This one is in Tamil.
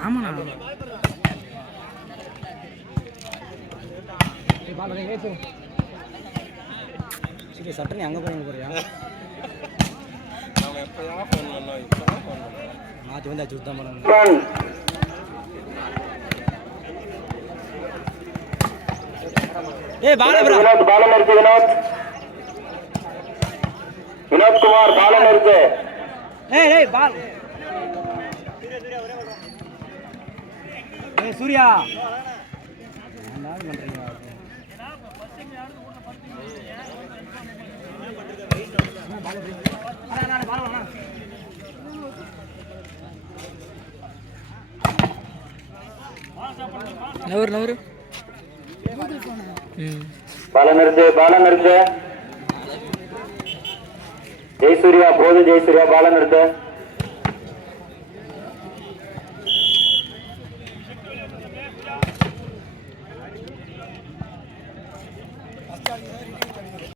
ஆமாண்ணா சரி சட்டனி அங்கே போய் போறியா மாற்றி வந்து அச்சு தான் பண்ணணும் ஏய் பால வினோத் பாலம் இருக்கு வினோத் குமார் பாலம் இருக்கு ஏய் பால் ஏய் சூர்யா என்ன பண்றீங்க நவர் பாலம் இருக்கு ஜெயசூர்யா போதும் ஜெயசூர்யா பாலம் இருக்கு